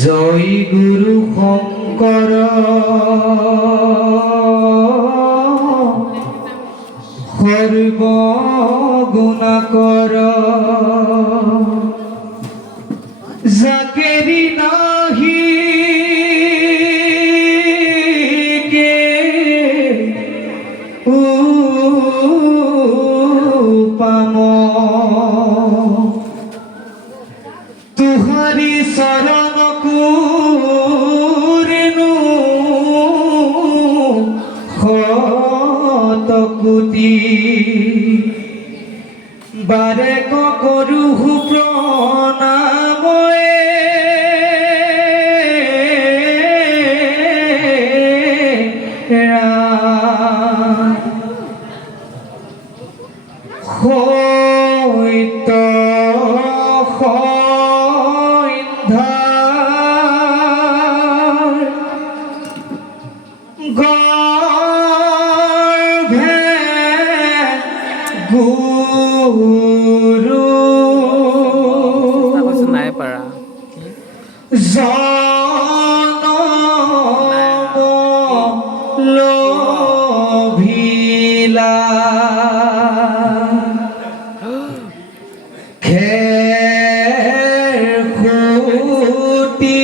জয় গুৰু শঙ্কৰ সৰ্বগুণাকৰ যাকেৰি নাহি কে পাম तुहारी शरण कुरेनु शत कोटि बारे करू प्रणमये গুরু নাই পাৰা জনম লভিলা খেৰ খুটি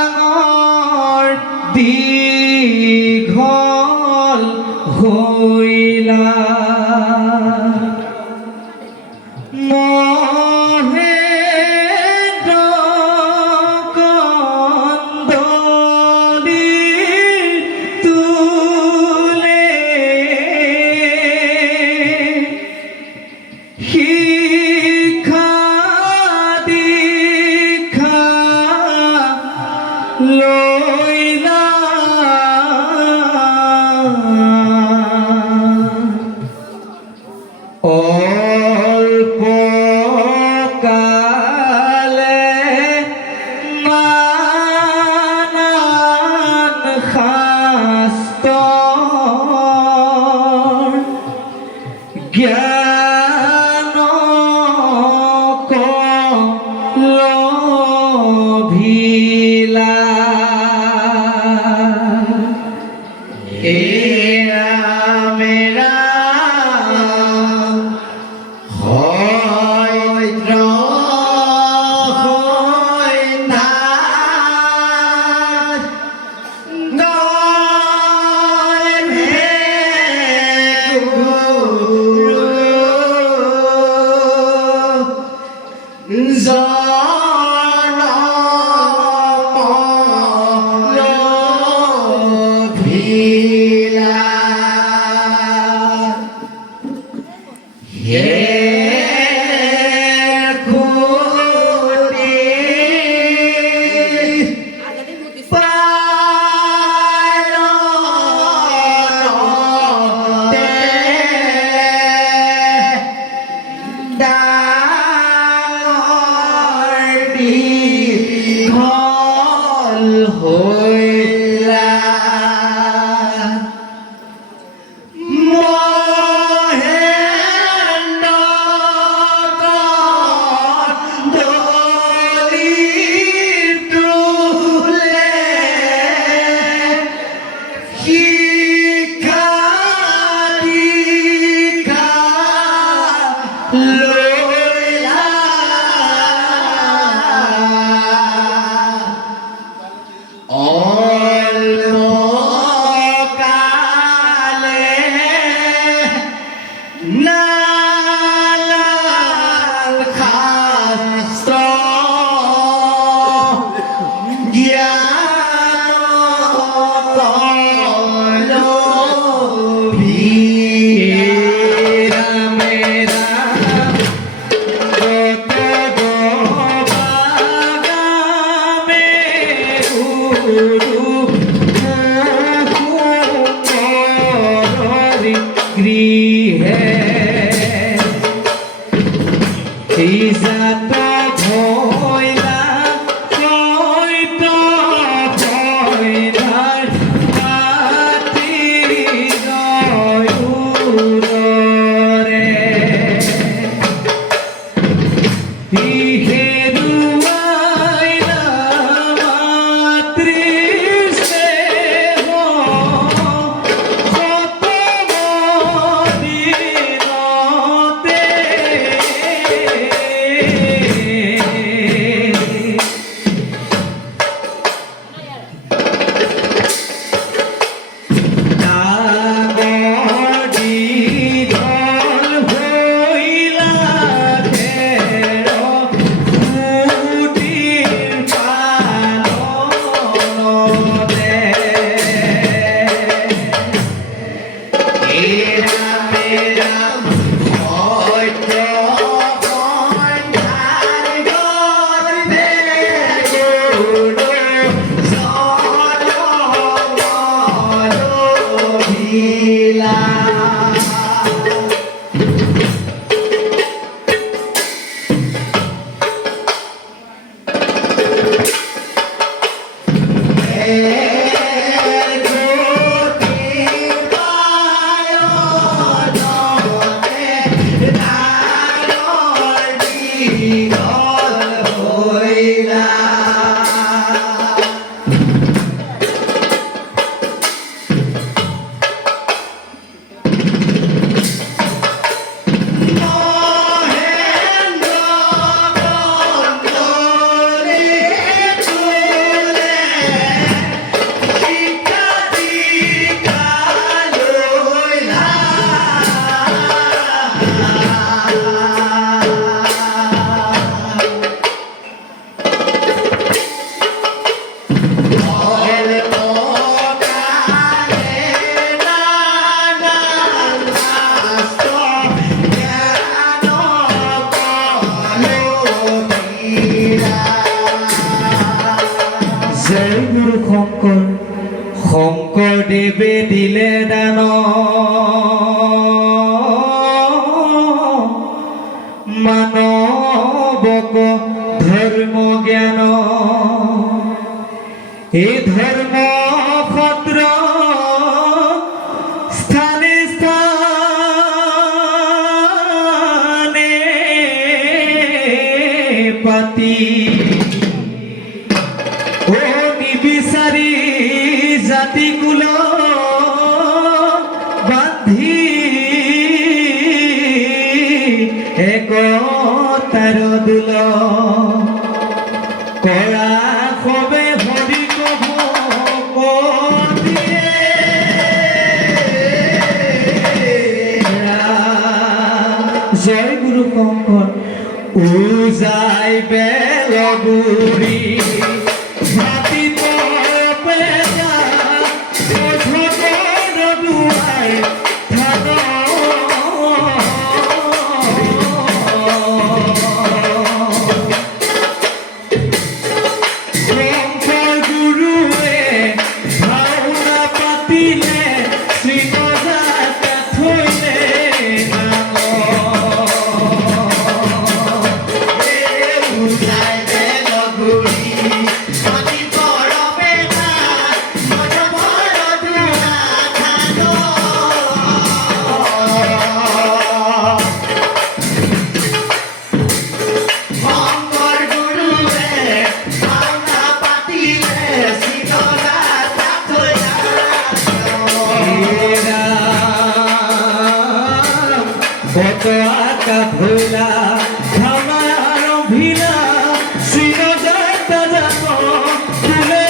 ডাঙৰ দীঘল হৈলা মহেন্দ্ৰ কন্দলি তুলে লইলা অল্প কালে নানান শাস্ত্ৰ জ্ঞান লভিলা গৃহে ইজাত ভৈলা কৈত ভৈলাৰ মাটি দয়ুৰে শংকৰদেৱে দিলে দান মানৱক ধৰ্ম জ্ঞান এই ধৰ্ম সত্ৰ স্থানে স্থানে পাতি নিবিচাৰি জাতি কুল বান্ধি একতাৰ দোল কৰা সবে হৰি কব জয় গুৰু শংকৰ উজাই বেলগুৰি ভোলা আমাৰ ভিলা শ্ৰীনজাতা যাব তুলে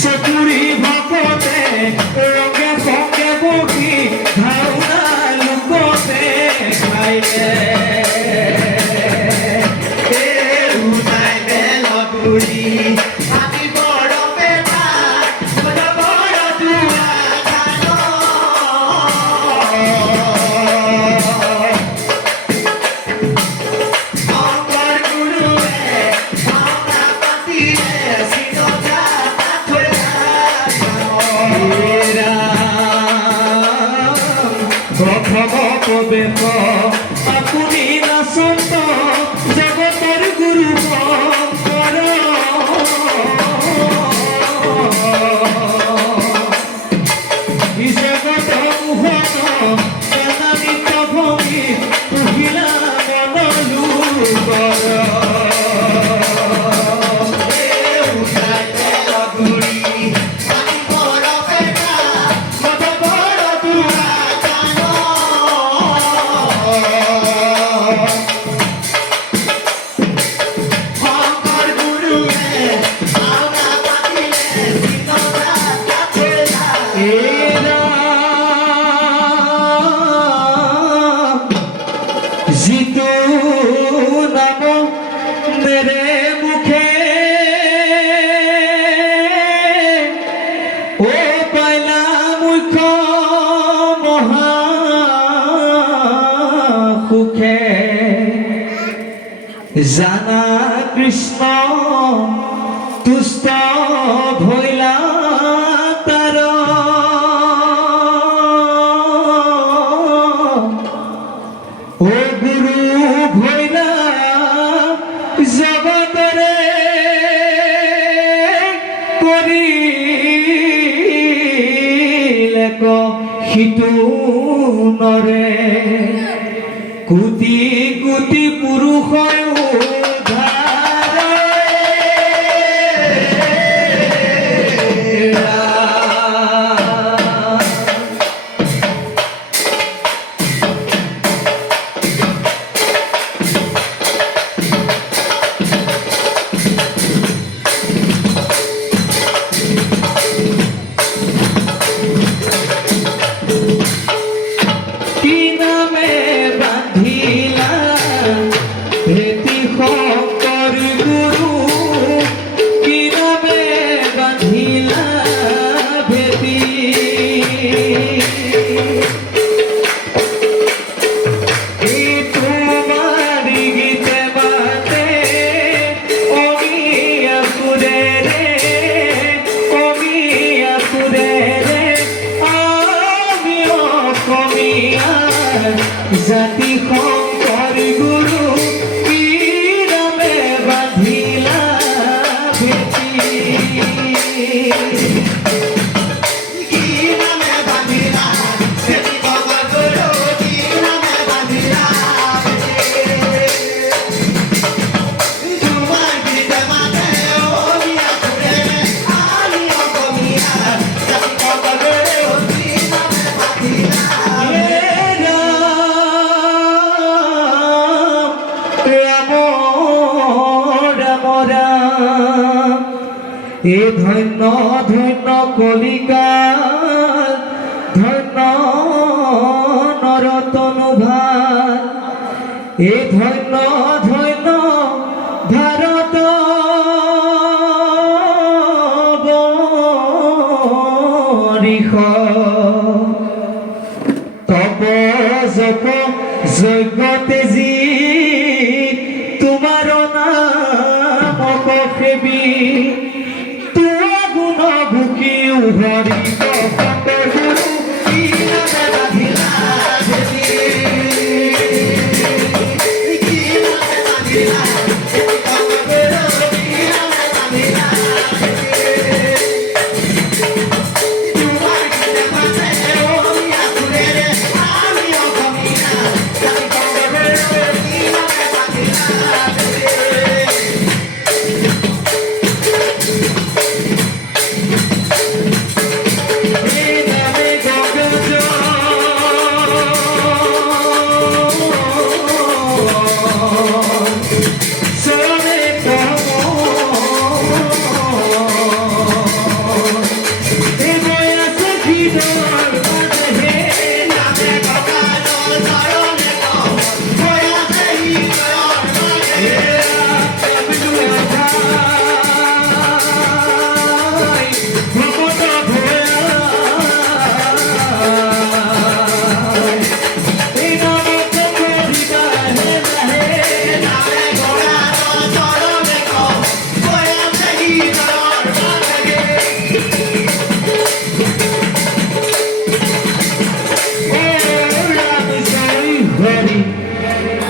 সতুৰি ভকতে ৰঙে সঙ্গে বহি ভাওনা লোকতে খাইলে উঠাই বেলগুৰি বিষ্ণু নাম মেরে মুখে ও পাইলা মুখ মহা সুখে জানা কৃষ্ণ তুষ্ট ভৈলা তার ও গুরু ভৈলা জগতরে করিলে সিটো নৰে কোটি কোটি পুৰুষৰ জাতি শংকৰ গুৰু কি নামে বান্ধিলা ভেটি কি নামে বান্ধিলা ভেটি শংকৰ গুৰু কি নামে বান্ধিলা তোমাৰ গীতে মাতে অমিয়া ফুৰে আমি অসমীয়া জাতি শংকৰ গুৰু কি নামে বান্ধিলা এ ধন্য ধন্য কলিকাল ধন্য নরতনু ভাল এ ধন্য ধন্য ভারত বরিষ তপ জপ যজ্ঞ তেজী তোমাৰ নাম সেবী ভুকি উভৰি শংকৰ গুৰু কি নামে বান্ধিলা ভেটি কি নামে বান্ধিলা ভেটি শংকৰ গুৰু কি নামে বান্ধিলা তোমাৰ গীতে মাতে অমিয়া ফুৰে আমি অসমীয়া জাতি শংকৰ গুৰু কি নামে বান্ধিলা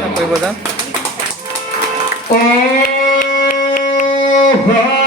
Apa ibu? Oh,